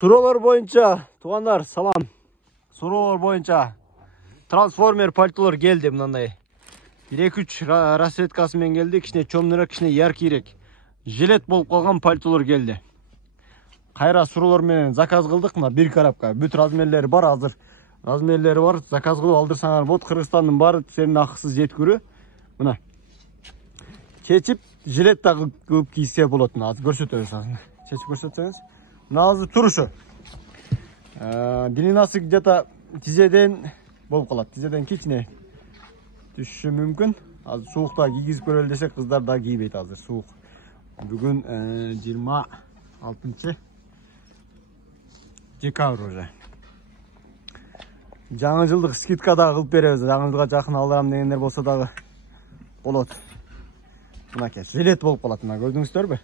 Суроолор боюнча, туугандар, салам. Суроолор боюнча трансформер пальтолор келди мындай. 1-2-3 расцветкасы менен келди, кичине чоңураак, кичине яркийрээк. Жилет болуп калган пальтолор келди. Кайра суроолор менен заказ кылдык, мына бир коробка. Бүт размерлери бар, азыр размерлери бар. Заказ кылып алдырсаңар болот. Кыргызстандын баары сенин акысыз жеткүрүү. Мына. Чечип, жилет да кылып кийсе болот. Азыр көрсөтөбүз. Чечип көрсөтсөңүз. Мына азыр турушу. Длинасы где-то тизеден болуп калат. Тизеден кичине түшүшү мүмкүн. Азыр суукта кийгизип көрөлү десек, кыздар да кийбейт азыр суук. Бүгүн 26 декабрь уже. Жаңы жылдык скидка да кылып беребиз. Жаңы жылга жакын алам дегендер болсо дагы болот. Мынакей жилет болуп калат. Мына көрдүңүздөрбү?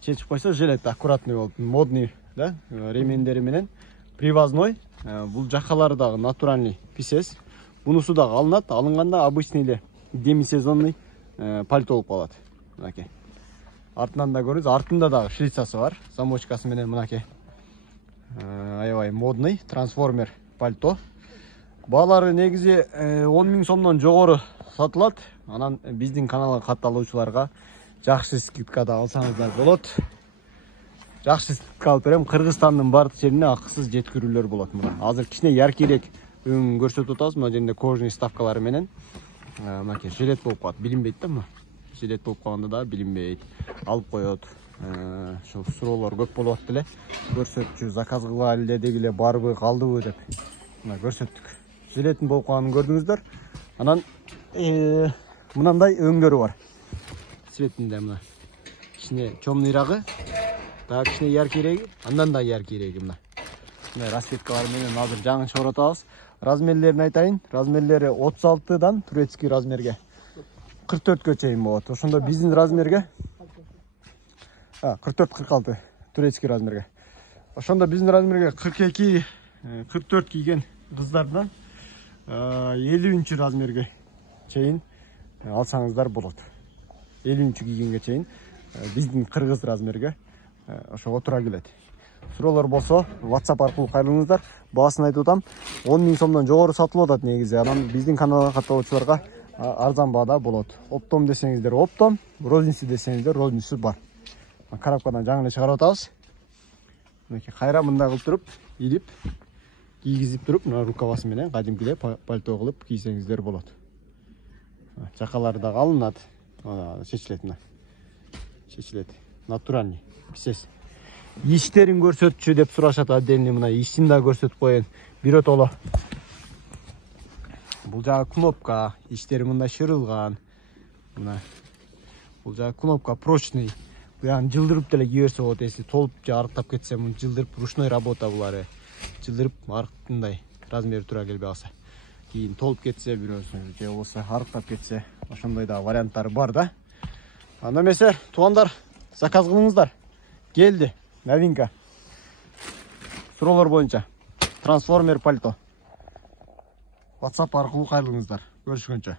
Чечип койсо жилет аккуратный болуп, модный, да, ремендери менен привозной. Бул жакалары дагы натуральный писес. Бунусу дагы алынат, алынганда обычный эле демисезонный пальто болуп калат. Мынакей. Артынан да көрүңүз, артында дагы шлицасы бар, замочкасы менен мынакей. Аябай модный трансформер пальто. Баалары негизи 10 000 сомдон жогору сатылат. Анан биздин каналга катталуучуларга жакшы скидкада алсаңыздар болот. Жакшы скидка алып берем. Кыргызстандын баардык жерине акысыз жеткирүүлөр болот. Мына азыр кичине яркийрээк өң көрсөтүп атабыз. Мына жерде кожаный ставкалары менен мынакей жилет болуп калат. Билинбейт да мына. Жилет болуп калганда да билинбейт. Алып коет. Ошол суроолор көп болуп атты эле. Көрсөтчү заказ кылалы эле дегиле барбы, калдыбы деп. Мына көрсөттүк. Жилеттин болуп калганын көрдүңүздөр. Анан мынандай өңдөрү бар. Цветинде мына. Кичине чомныйрагы, дагы кичине яркийреги, андан да яркийреги мына. Мына расцветкалар менен азыр жаңы чыгарып атабыз. Размерлерин айтайын. Размерлери 36дан турецкий размерге 44кө чейин болот. Ошондо биздин размерге 44-46 турецкий размерге. Ошондо биздин размерге 42, 44 кийген кыздардан 50 размерге чейин алсаңыздар болот. 50 кийгенге чейин биздин кыргыз размерге ошого тура келет. Суроолор болсо WhatsApp аркылуу кайрылыңыздар. Баасын айтып атам. 10 000 сомдон жогору сатылып атат негизи. Анан биздин каналга катталуучуларга арзан баада болот. Оптом десеңиздер оптом, розница десеңиздер розницасы бар. Коробкадан жаңы эле чыгарып атабыз. Мынакей кайра мындай кылып туруп, илип, кийгизип туруп, мына рукавасы менен кадимкидей пальто кылып кийсеңиздер болот. Жакалары дагы алынат. Чечилет мына. Чечилет. Натуральный писес. Иштерин көрсөтчү деп сурашат отдельный, мына ишин да көрсөтүп коеюн. Биротоло. Бул жагы кнопка, иштери мындай шырылган. Мына. Бул жагы кнопка прочный. Буян жылдырып деле кие берсе болот, эси толуп же арыктап кетсе, муну жылдырып ручной работа булары. Жылдырып арыктындай размери тура келбей калса. Кийин толуп кетсе, бирөөсү же болбосо арыктап кетсе, ошондой да варианттары бар да. Анда эмесе, туугандар, заказ кылыңыздар. Келди, новинка. Суроолор боюнча трансформер пальто. WhatsApp аркылуу кайрылыңыздар. Көрүшкөнчө.